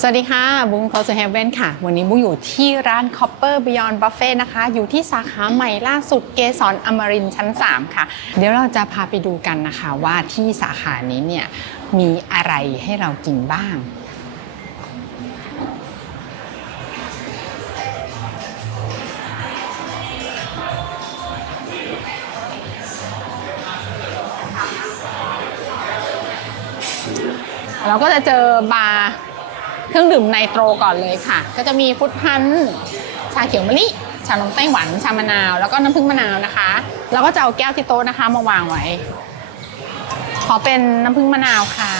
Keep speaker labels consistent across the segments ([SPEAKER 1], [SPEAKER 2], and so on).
[SPEAKER 1] สวัสดีค่ะ บุ้ง Close to Heaven ค่ะ วันนี้บุ้งอยู่ที่ร้าน Copper Beyond Buffet นะคะ อยู่ที่สาขาใหม่ล่าสุดเกสรอมรินชั้น 3 ค่ะ เดี๋ยวเราจะพาไปดูกันนะคะว่าที่สาขานี้เนี่ยมีอะไรให้เรากินบ้าง เราก็จะเจอบาร์ เครื่องดื่มไนโตรก่อนเลยค่ะ ก็จะมีฟุตพันธ์ชาเขียวมะลิชานมไต้หวันชามะนาว แล้วก็น้ำผึ้งมะนาวนะคะ แล้วก็จะเอาแก้วที่โต๊ะนะคะมาวางไว้ ขอเป็นน้ำผึ้งมะนาวค่ะ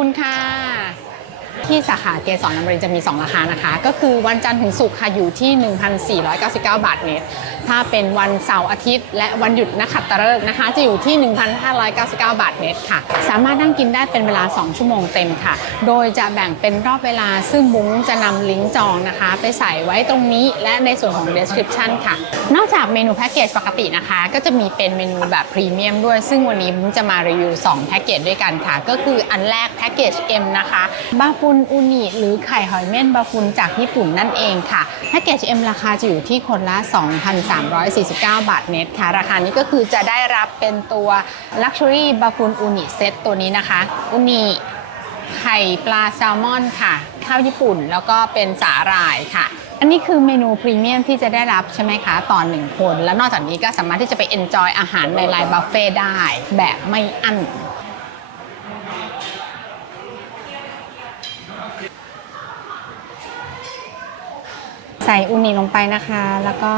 [SPEAKER 1] คุณค่ะ ที่สาขาเกสรน้ำรินทจะมี 2 ราคานะคะ ก็คือวันจันทร์ถึงศุกร์ค่ะอยู่ที่ 1,499 บาทเมตรถ้าเป็นวันเสาร์อาทิตย์ และวันหยุดนักขัตฤกษ์นะคะ จะอยู่ที่ 1,599 บาทเมตรค่ะ สามารถนั่งกินได้เป็นเวลา 2 ชั่วโมงเต็มค่ะ โดยจะแบ่งเป็นรอบเวลาซึ่งบุ้งจะนำลิงก์จองนะคะ ไปใส่ไว้ตรงนี้และในส่วนของ description ค่ะ นอกจากเมนูแพ็กเกจปกตินะคะ ก็จะมีเป็นเมนูแบบพรีเมียมด้วย ซึ่งวันนี้บุ้งจะมารีวิว2แพ็กเกจด้วยกันค่ะ ก็คืออันแรกแพ็กเกจ M นะคะบาฟุนอูนิหรือไข่หอยเม่นบาฟุนจากญี่ปุ่นนั่นเองค่ะแพ็กเกจ M ราคาจะอยู่ที่คนละ2,000 349 บาทเน็ตค่ะ ราคานี้ก็คือจะได้รับเป็นตัว Luxury บาฟุนอูนิเซตตัวนี้นะคะอูนิไข่ปลาแซลมอนค่ะ ข้าวญี่ปุ่นแล้วก็เป็นสาหร่ายค่ะ อันนี้คือเมนูพรีเมียมที่จะได้รับใช่ไหมคะต่อหนึ่งคน แล้วนอกจากนี้ก็สามารถที่จะไปเอนจอยอาหารในไลน์บัฟเฟ่ได้แบบไม่อั้น ส่อูนิลงไปนะคะ แล้วก็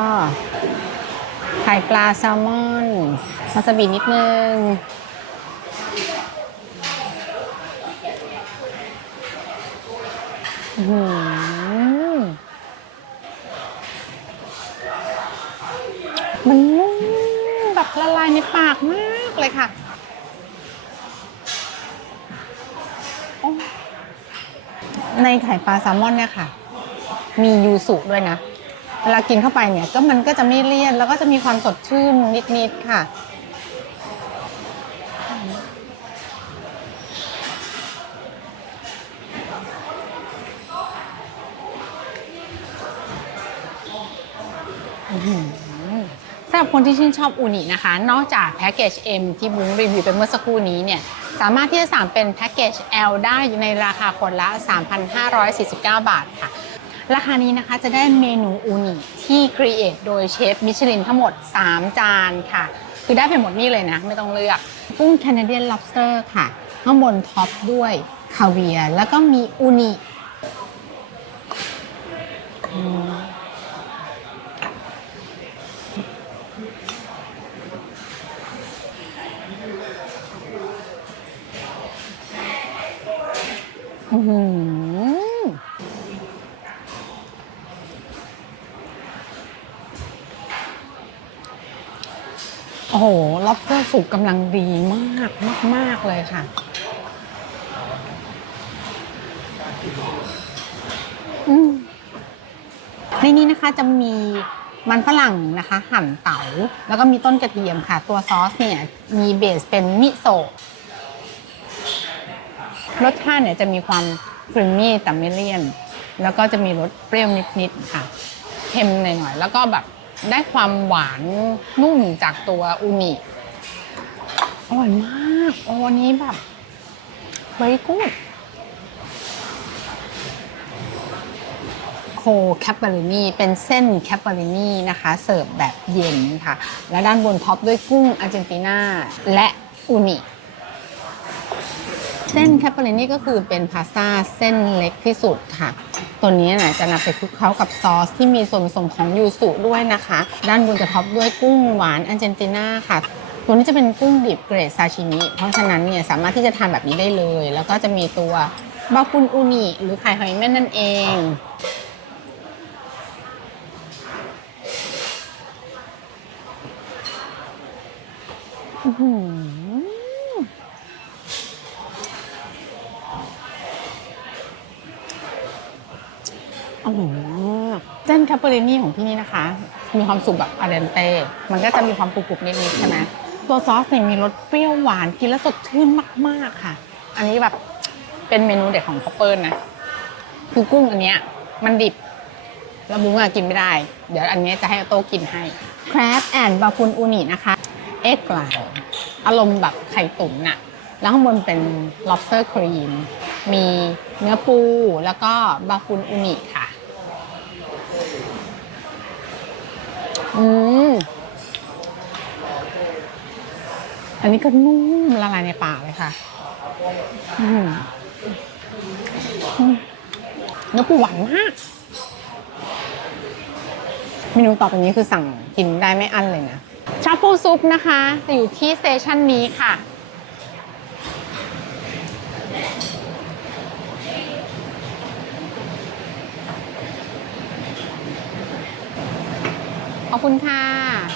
[SPEAKER 1] ไข่ปลาแซลมอนวาซาบินิดนึงหือมันนุ่มแบบละลายในปากมากเลยค่ะในไข่ปลาแซลมอนเนี่ยค่ะ มียูสุด้วยนะ เวลากินเข้าไปเนี่ยก็มันก็จะไม่เลี่ยน แล้วก็จะมีความสดชื่นนิดๆค่ะ สำหรับคนที่ชื่นชอบอูนินะคะ นอกจากแพ็กเกจ M ที่บุ้งรีวิวไปเมื่อสักครู่นี้เนี่ยสามารถที่จะสั่งเป็นแพ็กเกจ L ได้อยู่ในราคาคนละ 3,549 บาทค่ะ ราคานี้นะคะจะได้เมนูอูนิที่ครีเอทโดยเชฟมิชลินทั้งหมด 3 จานค่ะ คือได้ไปหมดนี่เลยนะ ไม่ต้องเลือกกุ้งแคนาเดียนลับสเตอร์ค่ะ ข้างบนท็อปด้วยคาเวียร์แล้วก็มีอูนิอืม อื้อหือโอ้โห ล็อบ สุกกำลังดีมากมาก ๆ เลยค่ะอืมในนี้นะคะจะมีมันฝรั่งนะคะ หั่นเต๋าแล้วก็มีต้นกระเทียมค่ะ ตัวซอสเนี่ย มีเบสเป็นมิโซะรสชาติเนี่ยจะมีความครีมมี่แต่ไม่เลี่ยน แล้วก็จะมีรสเปรี้ยวนิดๆค่ะเค็มหน่อยๆแล้วก็แบบได้ความหวานนุ่มจากตัวอูนิ อร่อยมาก โอ้วันนี้แบบ very good โคแคปเปอรินีเป็นเส้นแคปเปอรินีนะคะ เสิร์ฟแบบเย็นค่ะ และด้านบนท็อปด้วยกุ้งอาร์เจนตินาและอูนิเส้นแคปเปอร์นี่ก็คือเป็นพาสต้าเส้นเล็กที่สุดค่ะ ตัวนี้นะจะนำไปคลุกเคล้ากับซอสที่มีส่วนผสมของยูสุด้วยนะคะ ด้านบนจะท็อปด้วยกุ้งหวานอาร์เจนตินาค่ะ ตัวนี้จะเป็นกุ้งดิบเกรดซาชิมิ เพราะฉะนั้นเนี่ยสามารถที่จะทานแบบนี้ได้เลย แล้วก็จะมีตัวบาคุนอูนิหรือไข่หอยแม่นั่นเอง อร่อยมเส้นคาโปเรนี่ของที่นี่นะคะ มีความสุกแบบอาเดนเต้ มันก็จะมีความกรุบๆนิดๆใช่ไหม ตัวซอสเนี่ยมีรสเปรี้ยวหวานกินแล้วสดชื่นมาก ๆค่ะ อันนี้แบบเป็นเมนูเด็ดของคอปเปิลนะคือกุ้งอันเนี้ย มันดิบแล้วบุ้งอะกินไม่ได้ เดี๋ยวอันนี้จะให้อโต้กินให้ crab and บาฟุนอูนินะคะ เอ็กไลอารมณ์แบบไข่ตุ๋นน่ะ แล้วข้างบนเป็น lobster cream มีเนื้อปูแล้วก็บาฟุนอูนิค่ะ อืม อันนี้ก็นุ่มละลายในปากเลยค่ะเนื้อปูหวานมาก เมนูต่อไปนี้คือสั่งกินได้ไม่อั้นเลยนะชา f ฟ e ซุปนะคะ จะอยู่ที่เซชันนี้ค่ะ คุณค่ะ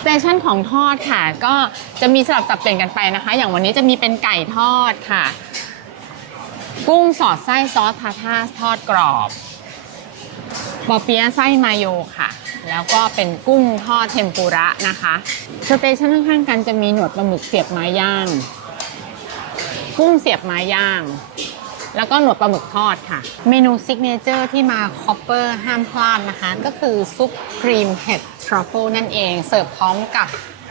[SPEAKER 1] สเตชันของทอดค่ะ ก็จะมีสลับสับเปลี่ยนกันไปนะคะ อย่างวันนี้จะมีเป็นไก่ทอดค่ะ กุ้งสอดไส้ซอสทาทาทอดกรอบปอเปี๊ยะไส้มาโยค่ะ แล้วก็เป็นกุ้งทอดเทมปุระนะคะสเตชันข้างๆกันจะมีหนวดปลาหมึกเสียบไม้ย่าง กุ้งเสียบไม้ย่าง แล้วก็หนวดปลาหมึกทอดค่ะ เมนูซิกเนเจอร์ที่มาคอปเปอร์ห้ามพลาดนะคะ ก็คือซุปครีมเห็ดทรัฟเฟิลนั่นเอง เสิร์ฟพร้อมกับ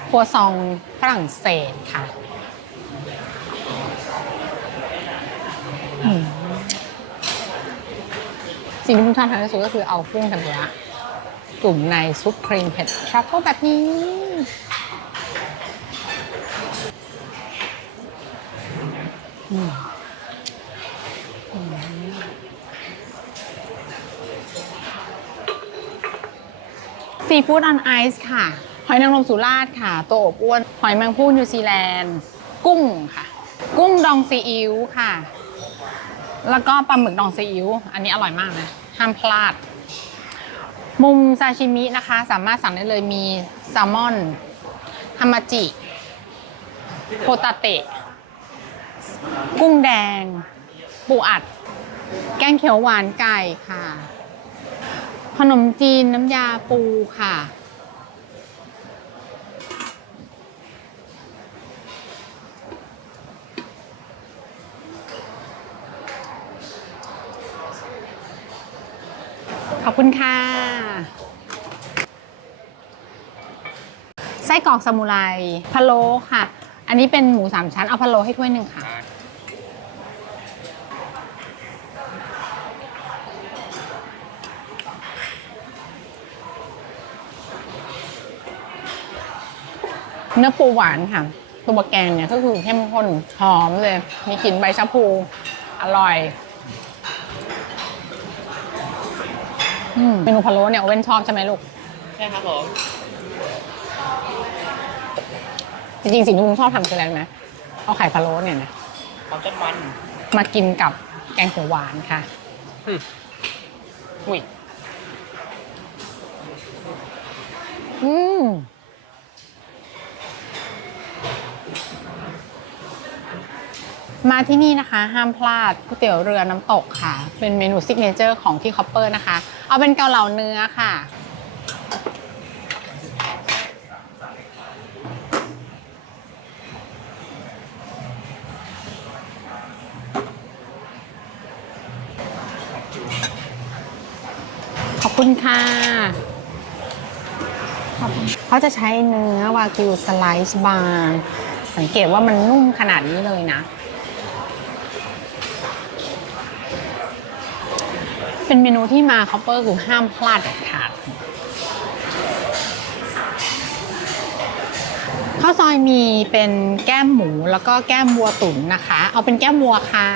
[SPEAKER 1] ครัวซองฝรั่งเศสค่ะสิ่งที่ผมชอบทานที่สุดก็คือเอากุ้งเทมปุระกลุ่มในซุปครีมเห็ดทรัฟเฟิลแบบนี้ ซีฟู้ดออนไอซ์ค่ะ หอยนางรมสุราษฎร์ค่ะ ตัวอบอ้วน หอยแมงผู้นิวซีแลนด์ กุ้งค่ะ กุ้งดองซีอิ๊วค่ะ แล้วก็ปลาหมึกดองซีอิ๊ว อันนี้อร่อยมากนะ ห้ามพลาด มุมซาชิมินะคะ สามารถสั่งได้เลยมีแซลมอนฮามาจิโฮตาเตะ กุ้งแดง ปูอัด แกงเขียวหวานไก่ค่ะ ขนมจีนน้ำยาปูค่ะ ขอบคุณค่ะ ไส้กรอกสมุไรพะโล้ค่ะ อันนี้เป็นหมูสามชั้น เอาพะโล้ให้ถ้วยหนึ่งค่ะ นื้อปูหวานค่ะ ตัวแกงเนี่ยก็คือเข้มข้นหอมเลย มีกลิ่นใบชะพู อร่อยอืมเมนูพะโล้เนี่ยเว้นชอบใช่ไหมลูก
[SPEAKER 2] ใช่ครับผม
[SPEAKER 1] จริงๆสิ่งที่ผมชอบทำคืออะไรรู้ไหมเอาไข่พะโล้เนี่ยนะ
[SPEAKER 2] ความต้นมัน
[SPEAKER 1] มากินกับแกงเขียวหวานค่ะ
[SPEAKER 2] อืม
[SPEAKER 1] อุ้ยอืม มาที่นี่นะคะ ห้ามพลาดก๋วยเตี๋ยวเรือน้ำตกค่ะ เป็นเมนูซิกเนเจอร์ของที่คอปเปอร์นะคะ เอาเป็นเกาเหลาเนื้อค่ะ ขอบคุณค่ะ เขาจะใช้เนื้อวากิวสไลซ์บาง สังเกตว่ามันนุ่มขนาดนี้เลยนะ เป็นเมนูที่มาคอปเปอร์คือห้ามพลาดเด็ดขาดข้าวซอยมีเป็นแก้มหมูแล้วก็แก้มวัวตุ๋นนะคะ เอาเป็นแก้มวัวค่ะ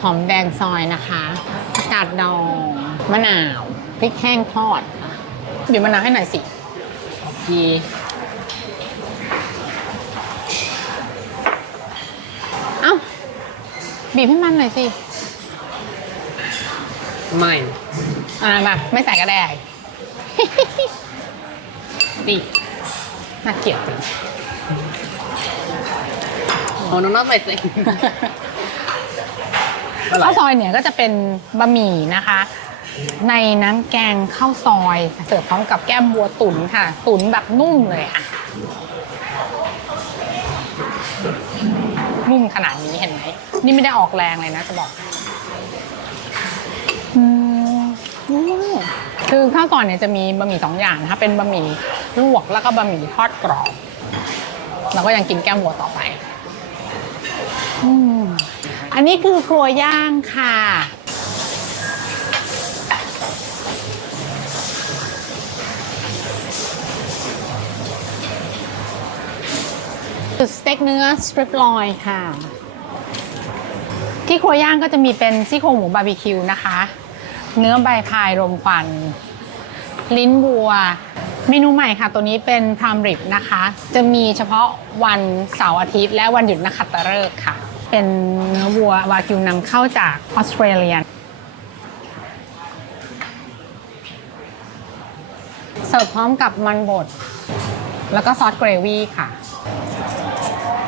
[SPEAKER 1] หอมแดงซอยนะคะผักกาดดอง มะนาว พริกแห้งทอดค่ะบีบมะนาวให้หน่อยสิ
[SPEAKER 2] ที
[SPEAKER 1] เอ้า บีบให้มันหน่อยสิ
[SPEAKER 2] ไม่
[SPEAKER 1] อ่ามาไม่ใส่ก็ได้ ดีน่าเกลียดจัง
[SPEAKER 2] โอ้น้องๆใส่สิอะไร
[SPEAKER 1] ข้าวซอยเนี่ยก็จะเป็นบะหมี่นะคะ ในน้ำแกงข้าวซอย เสิร์ฟพร้อมกับแก้มบัวตุ๋นค่ะ ตุ๋นแบบนุ่มเลยค่ะ นุ่มขนาดนี้เห็ นี่ไม่ได้ออกแรงเลยนะจะบอกอืมอืมคือข้าวซอยเนี่ยจะมีบะหมี่สองอย่างนะคะเป็นบะหมี่ลวกแล้วก็บะหมี่ทอดกรอบแล้วก็ยังกินแก้มบัวต่อไปอืมอันนี้คือครัวย่างค่ะ สเต็กเนื้อสตริปลอยค่ะ ที่ครัวย่างก็จะมีเป็นซี่โครงหมูบาร์บีคิวนะคะ เนื้อใบพายรมควัน ลิ้นวัว เมนูใหม่ค่ะ ตัวนี้เป็นพรามริบนะคะ จะมีเฉพาะวันเสาร์อาทิตย์ และวันหยุดนักขัตฤกษ์ค่ะ เป็นเนื้อวัววากิวนำเข้าจากออสเตรเลียเสิร์ฟพร้อมกับมันบด แล้วก็ซอสเกรวี่ค่ะ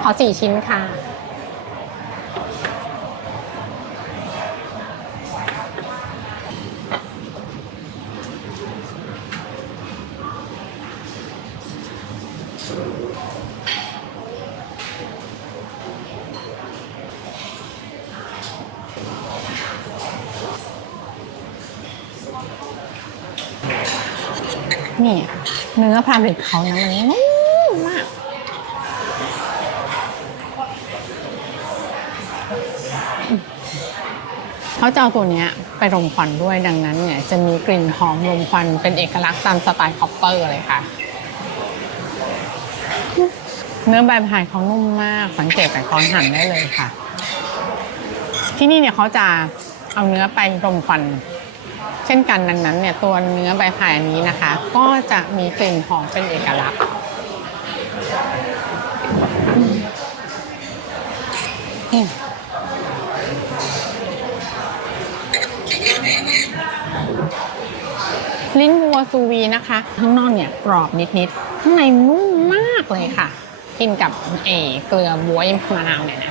[SPEAKER 1] ขอสี่ชิ้นค่ะ นี่เนื้อพามริบเขานะมันนุ่มมากเขาจะเอาตัวเนี้ยไปรมควันด้วยดังนั้นเนี่ยจะมีกลิ่นหอมรมควันเป็นเอกลักษณ์ตามสไตล์คอปเปอร์เลยค่ะ เนื้อใบพายเขานุ่มมาก สังเกตจากตอนหั่นได้เลยค่ะ ที่นี่เนี่ยเขาจะเอาเนื้อไปรมควัน เช่นกันดังนั้นเนี่ยตัวเนื้อใบพายอันนี้นะคะ ก็จะมีกลิ่นหอมเป็นเอกลักษณ์ลิ้นวัวซูวีนะคะ ข้างนอกเนี่ยกรอบนิดๆข้างในนุ่มมากเลยค่ะ กินกับเอเกลือบ๊วยมะนาวเนี่ยนะ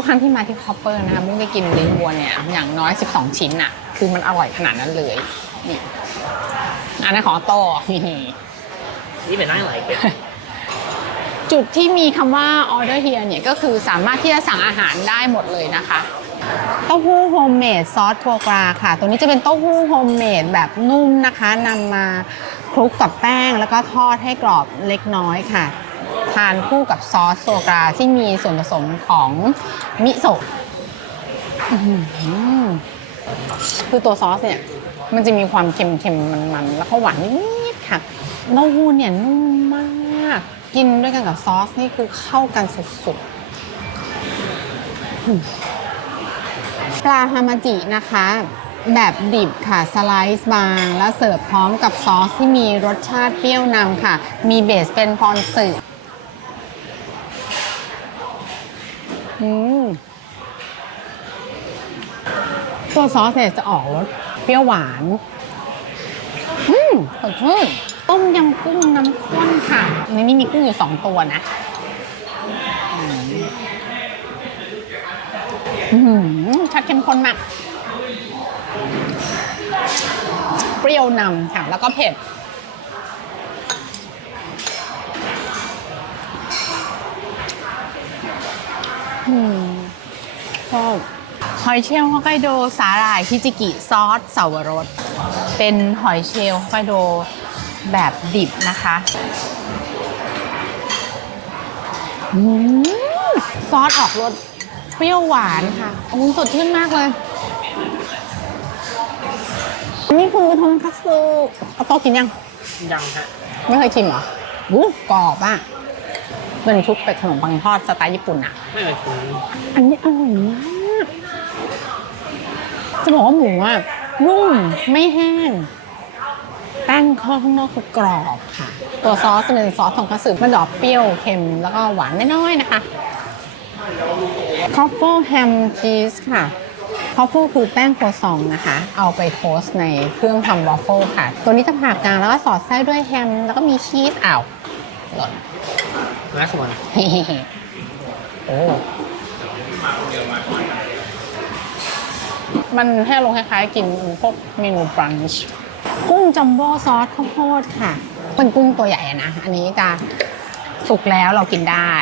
[SPEAKER 1] ทุกครั้งที่มาที่คอปเปอร์นะคะมุ้งได้กินลิ้นวัวเนี่ยอย่างน้อย 12 ชิ้นอะคือมันอร่อยขนาดนั้นเลยนี่อันนั้นของออโต้
[SPEAKER 2] Even I like it
[SPEAKER 1] จุดที่มีคำว่า order here เนี่ยก็คือสามารถที่จะสั่งอาหารได้หมดเลยนะคะเต้าหู้โฮมเมดซอสโฟกราค่ะ ตัวนี้จะเป็นเต้าหู้โฮมเมดแบบนุ่มนะคะนำมาคลุกกับแป้งแล้วก็ทอดให้กรอบเล็กน้อยค่ะ ทานคู่กับซอสโฟกราที่มีส่วนผสมของมิโซะคือตัวซอสเนี่ย มันจะมีความเค็มๆ มันๆ แล้วก็หวานนิดๆค่ะเต้าหู้เนี่ยนุ่มมาก กินด้วยกันกับซอสนี่คือเข้ากันสุดๆ ปลาฮามาจินะคะแบบดิบค่ะ สไลซ์บาง แล้วเสิร์ฟพร้อมกับซอสที่มีรสชาติเปรี้ยวนำค่ะ มีเบสเป็นพรสึ อืมตัวซอสเนี่ยจะออกรสเปรี้ยวหวาน อืมสดชื่นต้มยำกุ้งน้ำข้นค่ะ ในนี้มีกุ้งอยู่สองตัวนะ อืมอื้อหือชัดเข้มข้นมาก เปรี้ยวนำค่ะ แล้วก็เผ็ด ชอบหอยเชลล์ฮอกไกโดสาหร่ายฮิจิกิซอสเสาวรส เป็นหอยเชลล์ฮอกไกโดแบบดิบนะคะอืมซอสออกรสเปรี้ยวหวานค่ะโอ้โหสดชื่นมากเลย นี่คือทงคัตสึเอาโต๊ะกินยัง
[SPEAKER 2] ยังฮะ
[SPEAKER 1] ไม่เคยชิมเหรออู้กรอบอะ เป็นชุบเป็ดขนมปังทอดสไตล์ญี่ปุ่นอะ
[SPEAKER 2] ไม่เคยกิน
[SPEAKER 1] อันนี้อร่อยมากจะบอกว่าหมูอะนุ่มไม่แห้งแป้งข้างนอกคือกรอบค่ะ ตัวซอสเป็นซอสทงคัตสึมันดอกเปรี้ยวเค็มแล้วก็หวานน้อยๆนะคะคอฟเฟิลแฮมชีสค่ะคอฟเฟิลคือแป้งโคซองนะคะ เอาไปโทสในเครื่องทำวอฟเฟิลค่ะ ตัวนี้จะผ่ากลางแล้วก็สอดไส้ด้วยแฮม แล้วก็มีชีสอ้าวหล่น
[SPEAKER 2] Last one
[SPEAKER 1] โอ้มันให้ลงคล้ายๆกินพวกเมนูบรันช์กุ้งจัมโบ้ซอสข้าวโพดค่ะ เป็นกุ้งตัวใหญ่อะนะ อันนี้จะสุกแล้วเรากินได้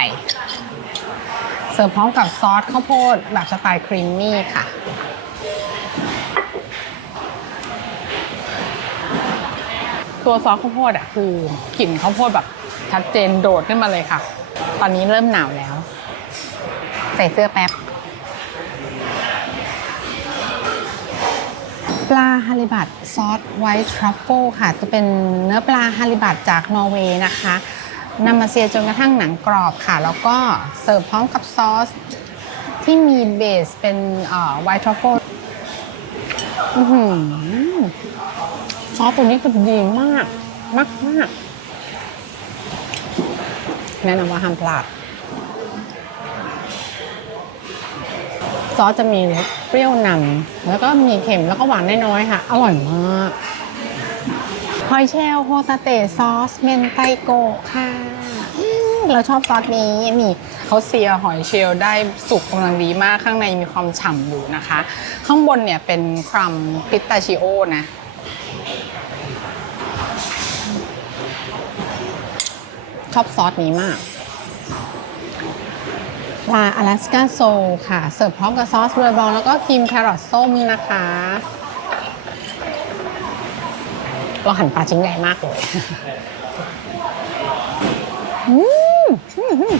[SPEAKER 1] เสิร์ฟพร้อมกับซอสข้าวโพดแบบสไตล์ครีมมี่ค่ะ ตัวซอสข้าวโพดอะคือกลิ่นข้าวโพดแบบ ชัดเจนโดดขึ้นมาเลยค่ะ ตอนนี้เริ่มหนาวแล้ว ใส่เสื้อแป๊บ ปลาฮาลิบัตซอสไวท์ทรัฟเฟิลค่ะ จะเป็นเนื้อปลาฮาลิบัตจากนอร์เวย์นะคะนำมาเซียจนกระทั่งหนังกรอบค่ะ แล้วก็เสิร์ฟพร้อมกับซอส ที่มีเบสเป็นไวท์ทรัฟเฟิลซอสตัวนี้คือดีมาก มากมากๆ แนะนำว่าห้ามพลาด ซอสจะมีรสเปรี้ยวนำแล้วก็มีเค็มแล้วก็หวานน้อยๆค่ะ อร่อยมากหอยเชลล์โฮตาเตะซอสเมนไตโกค่ะเราชอบซอสนี้นี่เขาเซียหอยเชลล์ได้สุกกำลังดีมากข้างในมีความฉ่ำอยู่นะคะ ข้างบนเนี่ยเป็นครัมพิสตาชิโอนะ ชอบซอสนี้มากปลาอลาสกาโซลค่ะ เสิร์ฟพร้อมกับซอสเรือบองแล้วก็ครีมแครอทส้มนะคะเราหั่นปลาชิ้นใหญ่มากเลยอืมอืมอืม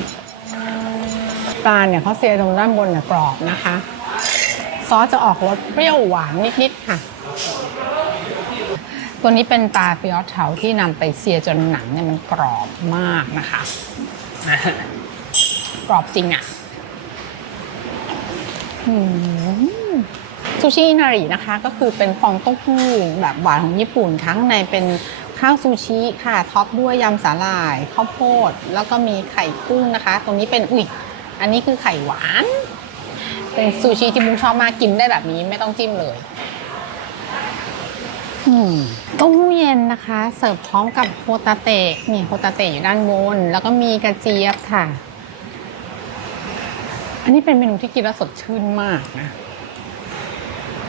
[SPEAKER 1] ปลาเนี่ยเขาเซียตรงด้านบนเนี่ยกรอบนะคะ ซอสจะออกรสเปรี้ยวหวานนิดๆค่ะ ตัวนี้เป็นปลาฟิออสเทาที่นำไปเซียจนหนังเนี่ยมันกรอบมากนะคะ กรอบจริงอะ่ะซูชิอินารินะคะ ก็คือเป็นฟองเต้าหู้แบบหวานของญี่ปุ่นข้งในเป็นข้าวซูชิค่ะท็อปด้วยยำสาหร่ายข้าวโพด แล้วก็มีไข่กุ้งนะคะ ตรงนี้เป็นอุ้ยอันนี้คือไข่หวาน เป็นซูชิที่บุ้งชอบมากกินได้แบบนี้ไม่ต้องจิ้มเลย เต้าหู้เย็นนะคะ เสิร์ฟพร้อมกับโฮตาเตะมีโฮตาเตะอยู่ด้านบน แล้วก็มีกระเจี๊ยบค่ะ อันนี้เป็นเมนูที่กินแล้วสดชื่นมากนะ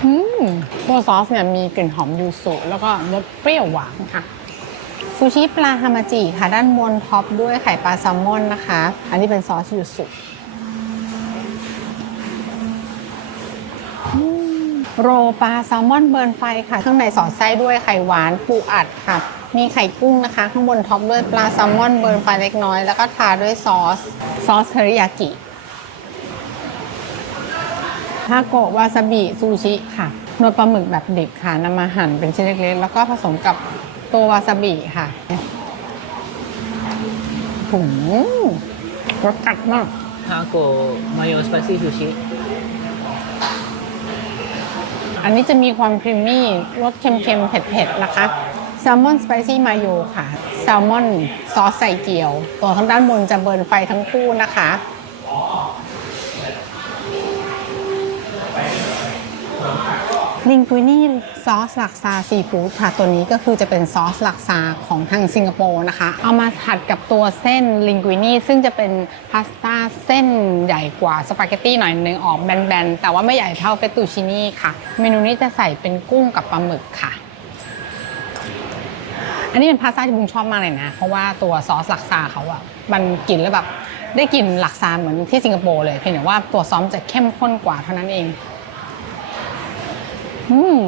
[SPEAKER 1] อืมตัวซอสเนี่ยมีกลิ่นหอมยูสุแล้วก็รสเปรี้ยวหวานค่ะซูชิปลาฮามาจิค่ะ ด้านบนท็อปด้วยไข่ปลาแซลมอนนะคะ อันนี้เป็นซอสยูสุอืม โรปลาแซลมอนเบิร์นไฟค่ะข้างในสอดไส้ด้วยไข่หวานปูอัดค่ะ มีไข่กุ้งนะคะ ข้างบนท็อปด้วยปลาแซลมอนเบิร์นไฟเล็กน้อย แล้วก็ทาด้วยซอส ซอสเทริยากิทาโกะวาซาบิซูชิค่ะนวดปลาหมึกแบบดิบค่ะนำมาหั่นเป็นชิ้นเล็กๆ แล้วก็ผสมกับตัววาซาบิค่ะถุงรสจัดมาก
[SPEAKER 2] Taco mayo spicy sushi
[SPEAKER 1] อัันนี้จะมีความครีมมี่รสเค็มๆ เผ็ดๆ นะคะ แซลมอนสไปซี่มาโยค่ะ แซลมอนซอสใส่เกี๊ยว ตัวข้างด้านบนจะเบิร์นไฟทั้งคู่นะคะ ลิงกุนี่ซอสลักซาซีฟู้ดค่ะ ตัวนี้ก็คือจะเป็นซอสลักซาของทางสิงคโปร์นะคะ เอามาผัดกับตัวเส้นลิงกุนี่ซึ่งจะเป็นพาสต้าเส้นใหญ่กว่าสปาเกตตี้หน่อยนึงออกแบนๆ แต่ว่าไม่ใหญ่เท่าเฟตตูชินี่ค่ะ เมนูนี้จะใส่เป็นกุ้งกับปลาหมึกค่ะ อันนี้เป็นพาสต้าที่บุ้งชอบมากเลยนะ เพราะว่าตัวซอสลักซาเขาอะมันกินแล้วแบบได้กลิ่นลักซาเหมือนที่สิงคโปร์เลยเพียงแต่ว่าตัวซอสจะเข้มข้นกว่าเท่านั้นเอง อืม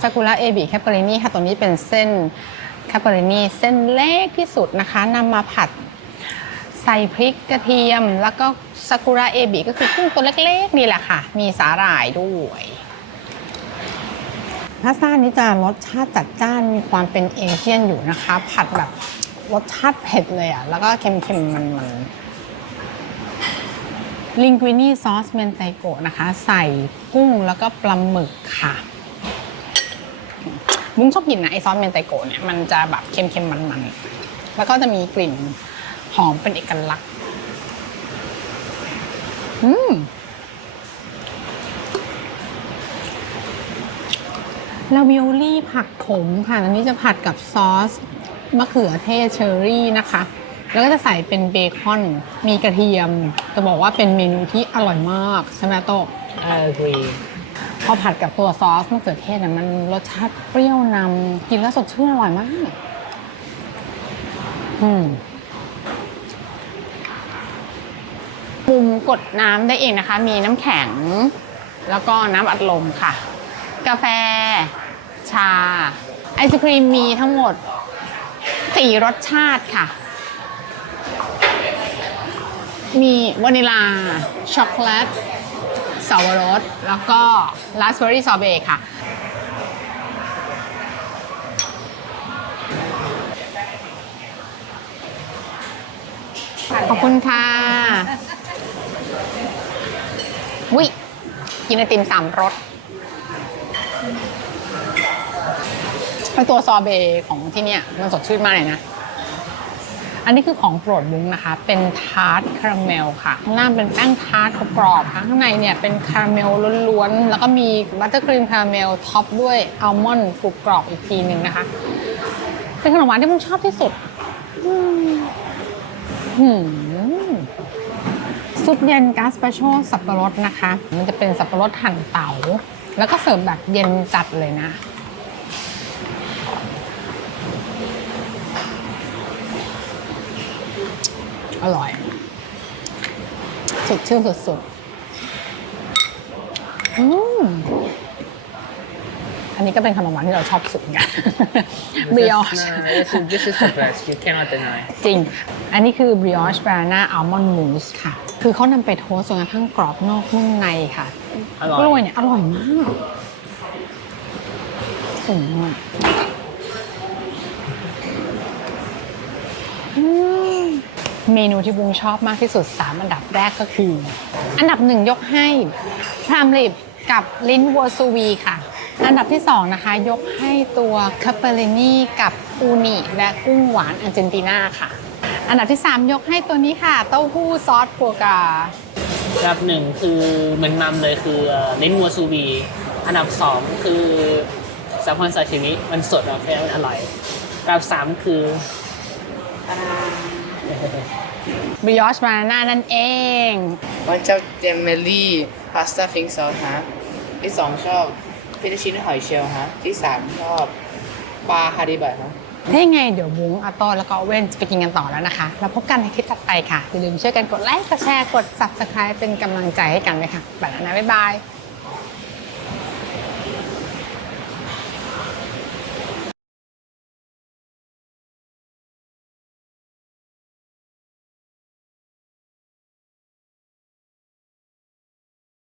[SPEAKER 1] ซากุระเอบิแคปเปอรินี่ค่ะ ตัวนี้เป็นเส้นแคปเปอรินี่เส้นเล็กที่สุดนะคะนำมาผัดใส่พริกกระเทียม แล้วก็ซากุระเอบิก็คือกุ้งตัวเล็กๆนี่แหละค่ะ มีสาหร่ายด้วยพาสต้านี้จะรสชาติจัดจ้านมีความเป็นเอเชียนอยู่นะคะ ผัดแบบรสชาติเผ็ดเลยอะ่ะ แล้วก็เค็มๆมันๆ ลิงกุนี่ซอสเมนไตโกะนะคะ ใส่กุ้งแล้วก็ปลาหมึกค่ะบุ้งชอบกินนะไอซอสเมนไตโกะเนี่ยมันจะแบบเค็มๆมันๆ แล้วก็จะมีกลิ่นหอมเป็นเอกลักษณ์ อืมลาวิโอลี่ผักขมค่ะอันนี้จะผัดกับซอสมะเขือเทศเชอรี่นะคะ แล้วก็จะใส่เป็นเบคอน มีกระเทียม จะบอกว่าเป็นเมนูที่อร่อยมากใช่ไหมโต๊ะ
[SPEAKER 2] I agree
[SPEAKER 1] พอผัดกับตัวซอสมะเขือเทศเนี่ยมันรสชาติเปรี้ยวนำกินแล้วสดชื่นอร่อยมาก อืมปุ่มกดน้ำได้เองนะคะ มีน้ำแข็ง แล้วก็น้ำอัดลมค่ะ กาแฟ ชา ไอศครีมมีทั้งหมด 4 รสชาติค่ะ มีวานิลา ช็อกโกแลตสาวรส แล้วก็ราสเบอร์รี่ซอเบตค่ะ ขอบคุณค่ะวิกินไอติมสามรสตัวซอเบของที่เนี่ยมันสดชื่นมากเลยนะ อันนี้คือของโปรดบุ้งนะคะ เป็นทาร์ตคาราเมลค่ะ ข้างล่างเป็นแป้งทาร์ตกรอบๆค่ะข้างในเนี่ยเป็นคาราเมลล้วนๆ แล้วก็มีบัตเตอร์ครีมคาราเมลท็อปด้วยอัลมอนด์กรุบกรอบอีกทีหนึ่งนะคะ เป็นขนมหวานที่บุ้งชอบที่สุดหืมซุปเย็นกาสปาโชสับปะรดนะคะ มันจะเป็นสับปะรดหั่นเต๋าแล้วก็เสิร์ฟแบบเย็นจัดเลยนะ อร่อย สดชื่นสุดๆอืมอันนี้ก็เป็นขนมหวานที่เราชอบสุดเหมือนกันบริออช
[SPEAKER 2] No, this is this is the best you cannot deny
[SPEAKER 1] จริง อันนี้คือ brioche banana almond mousse ค่ะ คือเขานำไปโทสต์จนกระทั่งกรอบนอกนุ่มในค่ะ
[SPEAKER 2] อร่อย
[SPEAKER 1] กล้วยเนี่ยอร่อยมากอืมอืม เมนูที่บุ้งชอบมากที่สุด 3 อันดับแรกก็คือ อันดับหนึ่งยกให้พรามลิบกับลิ้นวัวซูวีค่ะ อันดับที่ 2 นะคะ ยกให้ตัวคาเปเรนี่กับอูนิและกุ้งหวานอาร์เจนตินาค่ะ อันดับที่ 3 ยกให้ตัวนี้ค่ะเต้าหู้ซอสโฟกา
[SPEAKER 2] อันดับหนึ่งคือเหมือนนำเลยคือลิ้นวัวซูบีอันดับสองคือแซลมอนซาชิมิมันสดแบบอร่อยอันดับสามคือ
[SPEAKER 1] บริออชบานาน่านั่นเอง
[SPEAKER 3] วันชอบเจมเมลี่พาสต้าฟิงซอสฮะที่สองชอบฟิตชินหอยเชลล์ฮะที่สามชอบปลาฮาริบะฮะ
[SPEAKER 1] ถ้ายังไงเดี๋ยวบุ้งอาโต้แล้วก็เว้นจะไปกินกันต่อแล้วนะคะ แล้วพบกันในคลิปถัดไปค่ะ อย่าลืมช่วยกันกดไลค์ กดแชร์ กด subscribe เป็นกำลังใจให้กันด้วยค่ะไปแล้วนะบ๊ายบาย